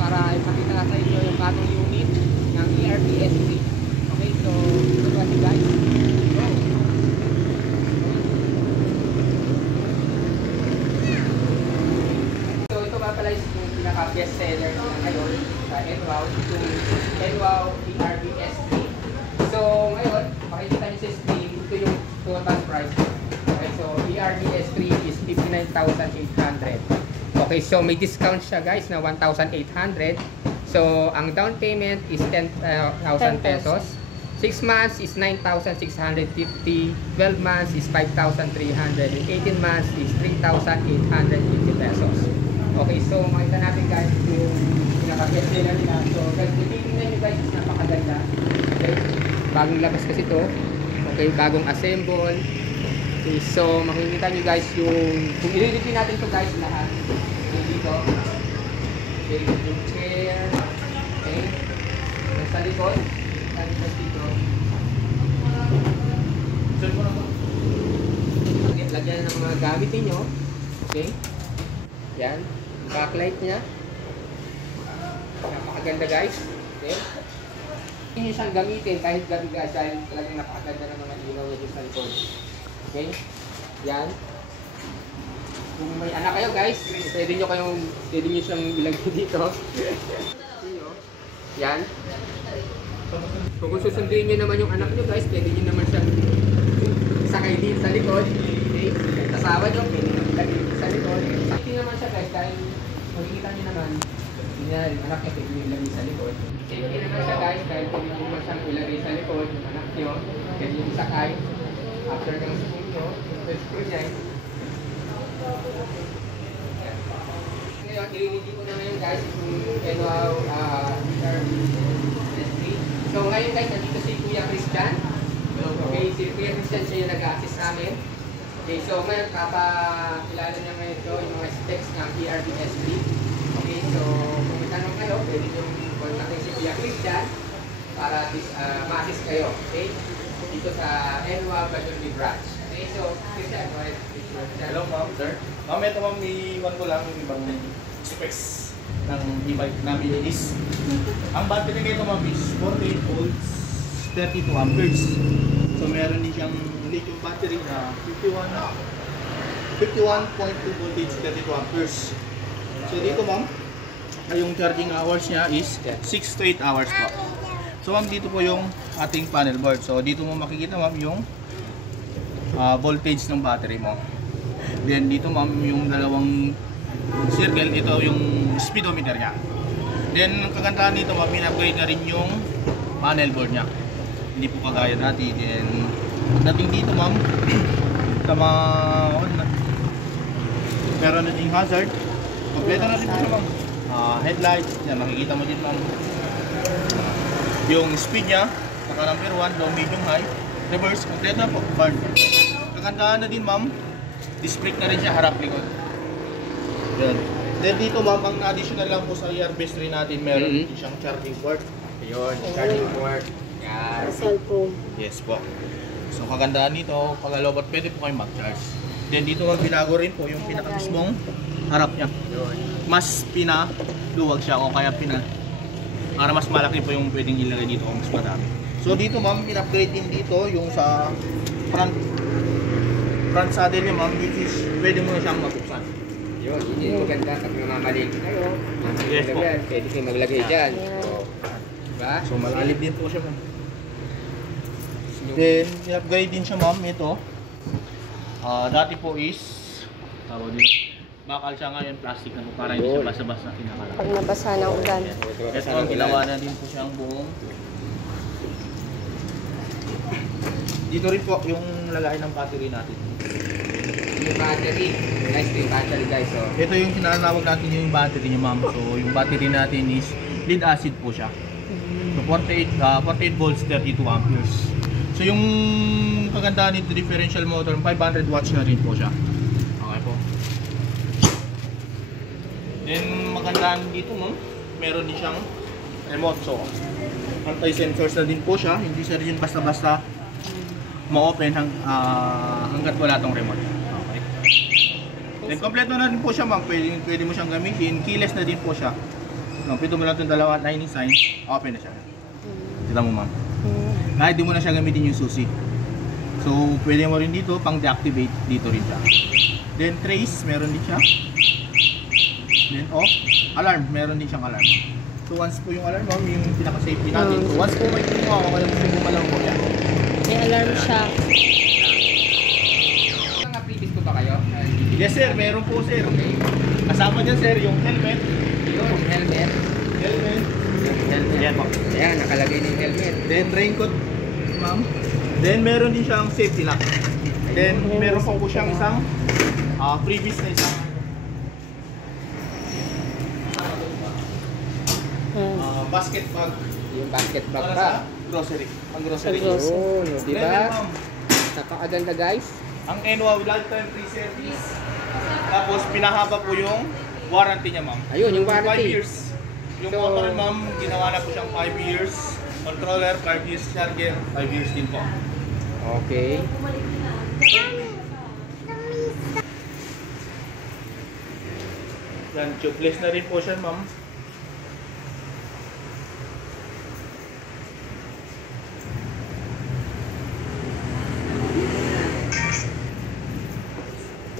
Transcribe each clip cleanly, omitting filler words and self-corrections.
Para ipakita sa inyo yung bagong unit ng ERBS3. Okay, so ito kasi guys. So ito nga pala yung pinaka best seller na ngayon sa NWOW, itong NWOW ERBS3. So ngayon, makikita nyo sa screen, ito yung total price. Okay, so ERBS3 is 59,800. Okay, so may discount siya guys na 1,800. So, ang down payment is 10,000 pesos. 6 months is 9,650. 12 months is 5,300. 18 months is 3,850 pesos. Okay, so makita natin guys yung pinaka-best seller nila. So, guys, titingnan nyo guys is napakaganda. Okay, bagong labas kasi ito. Okay, bagong assemble. Okay, so makikita nyo guys yung kung i-review natin ito guys lahat. Okay, dito. Okay, yung chair. Okay. Sa likod. Dito. Okay, lagyan ng mga gamit niyo. Okay. Yan. Backlight niya. Napakaganda guys. Okay. Hindi siyang gamitin kahit gabi guys dahil talagang napakaganda ng mga ilaw niya dito sa likod. Okay. Yan. Kung may anak kayo guys, pwede nyo siyang ilagay dito. Yan. Kung susundin nyo naman yung anak nyo guys, pwede nyo naman siyang sakay dito sa likod. Okay. Kasawa nyo, pwede nyo ilagay dito sa likod. Sakti naman siya guys, dahil makikita nyo naman, yung anak nyo pwede nyo ilagay sa likod. Sakti naman siya guys, dahil pwede nyo naman siyang ilagay sa likod, yung anak nyo, pwede nyo sakay. After ng spoon nyo, yung screw niya. Ngayon, i-review ko na ngayon guys kung NWOW ERBS3. So ngayon guys, nandito si Kuya Christian. Okay, si Kuya Christian siya yung nag-assist namin. Okay, so ngayon kapakilala niya ngayon ito yung mga specs ng ERBS3. Okay, so kung may tanong kayo, pwede yung kontakin si Kuya Christian para ma-assist kayo. Okay, dito sa NWOW Badurri branch. Okay, so Christian, go ahead. Hello ma'am, sir. Ma'am, ito ma'am, iwan ko lang yung ibang specs ng e-bike namin is ang battery nito ma'am is 48 volts, 32 amperes. So meron din siyang lithium battery na 51.2 voltage, 32 amperes. So dito ma'am, yung charging hours niya is 6 to 8 hours po. So ma'am, dito po yung ating panel board. So dito mo makikita ma'am yung voltage ng battery mo. Then dito ma'am yung dalawang circle, ito yung speedometer niya. Then ang kagandahan dito ma'am, in-upgrade na rin yung panel board niya. Hindi po kagaya dati. Then dating dito ma'am sa mga meron na ding hazard. Kompleto na rin po ma'am. Headlights, yan makikita mo din ma'am. Yung speed niya, naka number 1, low, medium, high. Reverse, kompleto na po. Burn. Kagandahan na din ma'am, disc brake na rin siya, harap likod. Yan. Then dito ma'am, ang additional lang po sa ERBS3 natin, meron din siyang charging port. Ayun, charging port. Yan. Cellphone. Yes po. So kagandahan nito, pag alobat pwede po kayong mag-charge. Then dito ma'am, binago rin po yung pinaka-mismong harap niya. Mas pinaluwag siya o kaya para mas malaki po yung pwedeng ilagay dito o mas madami. So dito ma'am, in-upgrade din dito yung sa front saddle niya ma'am, which is pwede mo na siyang mabuksan. Yun, hindi maganda pag namamalingki kayo. Yes po. Pwede kayo maglagay dyan. So, diba? So malalim din po siya ma'am. Then, in-upgrade din siya ma'am, ito. Dati po is, tawag dito, bakal siya ngayon, plastic na po para hindi siya basa-basa kinakala. Pag nabasa ng ulan. Ito ang ginawa na din po siyang buong. Dito rin po yung lagay ng battery natin. Yung battery. Guys, yung battery guys. So, Ito yung tinatawag natin yung battery niya ma'am. So yung battery natin is lead acid po siya. So 48 volts, 32 amperes. So yung kagandahan nito, differential motor, 500 watts na rin po siya. Okay po. Then magandaan dito mo, meron din siyang remote. So anti-sensors na din po siya, hindi siya rin basta-basta ma-open hanggat wala tong remote. Okay. Then kompleto na din po siya ma'am, pwede mo siyang gamitin, keyless na din po siya. No, pwede mo lang itong dalawa at lightning sign, open na siya. Kita mo ma'am. Kahit di mo na siya gamitin yung susi. So pwede mo rin dito, pang deactivate dito rin siya. Then trace, meron din siya. Then off, alarm, meron din siyang alarm. So once po yung alarm ma'am, yung pinaka-safety natin. So once po may kumuha, kaya gusto mo lang po yan. May alarm siya. Mga previous po ba kayo? Yes sir, meron po sir. Okay. Kasama dyan sir, yung helmet. Yung helmet. Helmet. Helmet. Yan po. Ayan, nakalagay na yung helmet. Then raincoat ma'am. Then meron din siyang safety lock. Then meron pa po siyang isang freebies na isang basket bag. Yung basket bag Para pa. sa grocery. Ang grocery. Grocery. Yun, di Then, ba? ma'am, Napakaganda guys. ang Enwa lifetime free service. Tapos pinahaba po yung warranty niya ma'am. Ayun, yung 5 warranty. years. Yung So, motor ma'am, ginawa na po siyang 5 years. Controller, 5 years charger, 5 years din po. Okay. Yan, tubeless na rin po siya ma'am.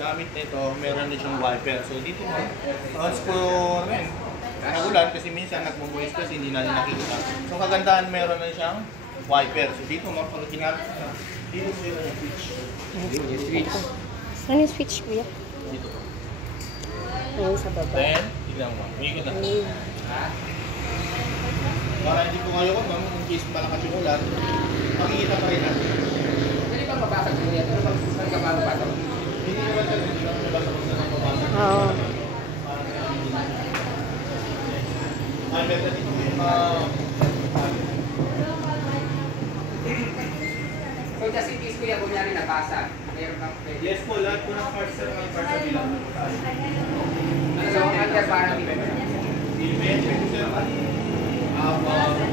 Gamit nito, meron din siyang wiper. So dito ma'am, once po rin, nagulan kasi minsan nagmubuhis kasi hindi natin nakikita. So kagandahan meron na siyang wiper. So dito ma'am, pag ginamit na, dito po yung switch. Yung switch. Saan yung switch kuya? Dito po. Ayun sa baba. Then, tignan mo ma'am, umikot na. Ha? Para hindi po kayo ko ma'am, in case malakas yung ulan, makikita pa rin natin. Pwede bang mabasag mo yan? Pero pag kabago pa ito? Hindi naman talaga, hindi naman nabasa kung saan ang pabasa. Oo. Ay, meron dito yung So just in case kuya, kunyari nabasag. Meron kang pwede. yes po, lahat po ng parts sir, mga parts na bilang. So under warranty ba? I-mention ko sir,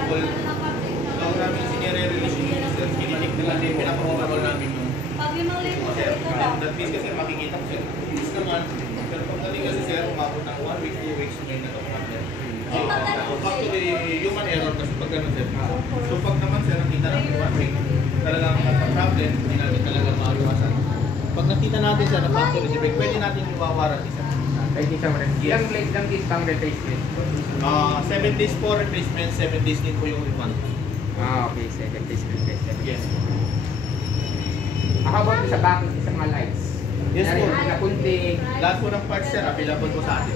full lang namin sinire-release yung sir, kinitik na natin, pinaka-overall namin yung sir. That means kasi makikita ko sir, use naman, pero pagdating kasi sir, umabot ng 1 week, 2 weeks, may natutunan sir. Actually, human error kasi pag gano'n sir. So pag naman sir, nakita natin 1 week, talagang problem, hindi natin talaga maiwasan. Pag nakita natin sir na factory defect, pwede natin iwawarranty sir. Pwede siyang replacement. Ilang days pang replacement? 7 days po replacement, 7 days din po yung refund. Okay. 7 days replacement. Yes. How about sa bakit sa mga lights? Yes Kunyari, po. pinapunting, Lahat po ng parts sir, available po sa atin.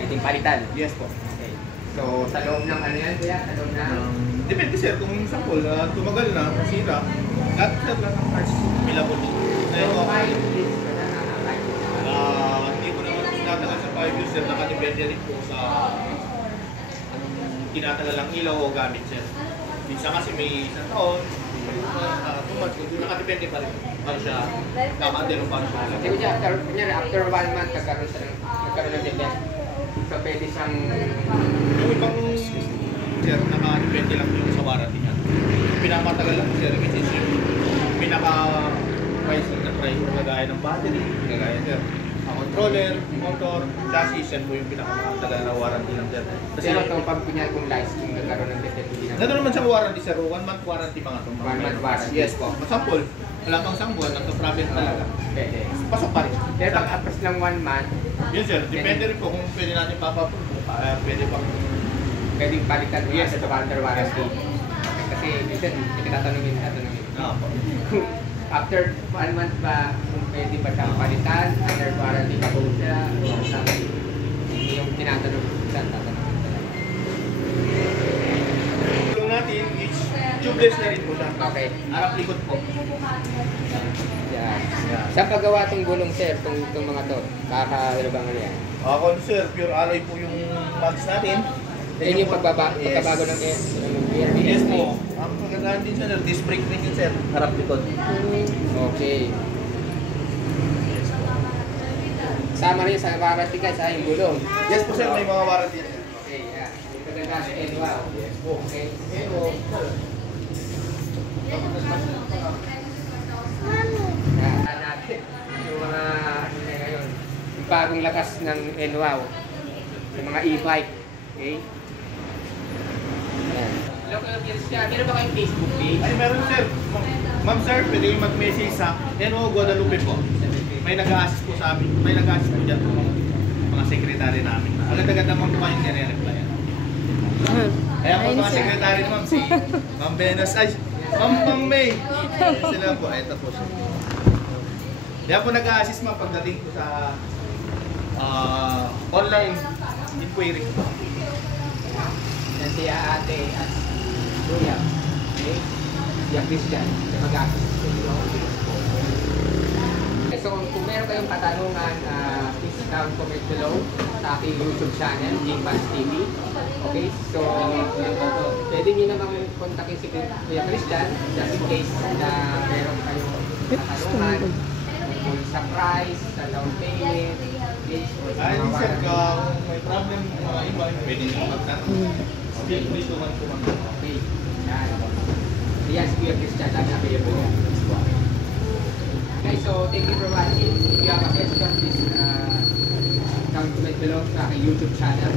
pwedeng palitan. Yes po. Okay. So sa loob ng ano yan kuya? Sa loob ng... Depende sir, kung sample tumagal na, nasira, lahat sir, lahat ng parts available po. So 5 days ka na nakakalight. Hindi ko naman tinatagal sa 5 years sir, nakadepende rin po sa anong tinatagal ang ilaw o gamit sir. Minsan kasi may isang taon, nakadepende pa rin. Paano siya kakandelo, paano siya Hindi ko siya, after 1 month nagkaroon ng defect. So pwede siyang... yung ibang sir, nakadepende lang yung sa warranty niya. Pinapatagal lang sir, which is yung pinaka-price na price kagaya ng battery, kagaya sir. Controller, motor, chassis, yan po yung pinaka-matagal na warranty lang sir. Kasi ito pag kunyari kung lights, kung nagkaroon ng defect, hindi na... Nandun naman siyang warranty sir, 1 month warranty pa nga itong 1 month warranty. Yes po. Masample, wala pang isang buwan, nagka-problem talaga. Pwede. Pasok pa rin. Pero pag after ng 1 month, Yes sir, depende rin po kung pwede natin papapuro. Pwede pa. pwedeng palitan mo Yes. sa under warranty. Kasi minsan, hindi ka tatanungin. Po. After 1 month ba, kung pwede ba siyang palitan, under warranty pa po siya, o sabi, hindi yung tinatanong minsan, tatanungin talaga. Tulong natin is tubeless na rin po siya. Okay. Harap likod po. Yan. Saan paggawa itong gulong sir, itong mga to? Ano bang ano yan? Ako sir, pure alloy po yung mags natin. Yan yung pagbabago ng Airbnb. Yes po. Ang magandaan din siya, disc brake rin yun sir. Harap likod. Okay. Sama rin sa warranty ka sa yung gulong. Yes po sir, may mga warranty yan. Okay, yeah. Ito ganda sa N-Wow. Yes po. Okay. Pero, natin yung mga ano na ngayon, yung bagong lakas ng N-Wow, yung mga e-bike. Okay? Ayan. Hello kayo, Kirsia. Meron ba kayong Facebook page? Ay meron sir. Ma'am sir, pwede kayong mag-message sa NO Guadalupe po. May nag-a-assist po sa amin. May nag-a-assist po dyan po mga sekretary namin. Agad-agad naman po kayong nire-reply. Kaya po mga sekretary ni ma'am, si Ma'am Venus, ay, Ma'am May. Sila po, ito po siya. Kaya po nag-a-assist ma'am pagdating po sa online inquiry. Yan si ate at Kuya. Okay? Si Christian. Siya mag-assist. So, kung meron kayong katanungan, please down comment below sa aking YouTube channel, Jingpans TV. Okay? So, pwede nyo namang kontakin si Kuya Christian just in case na meron kayong katanungan tungkol sa price, sa down payment, Ay, sir, kung may problem mga iba, pwede nyo magtanong. Feel free to man po ma'am. Okay. Yan. Yan si Kuya Christian. Lagi available yan. Okay, so thank you for watching. If you have a question, please comment below sa aking YouTube channel.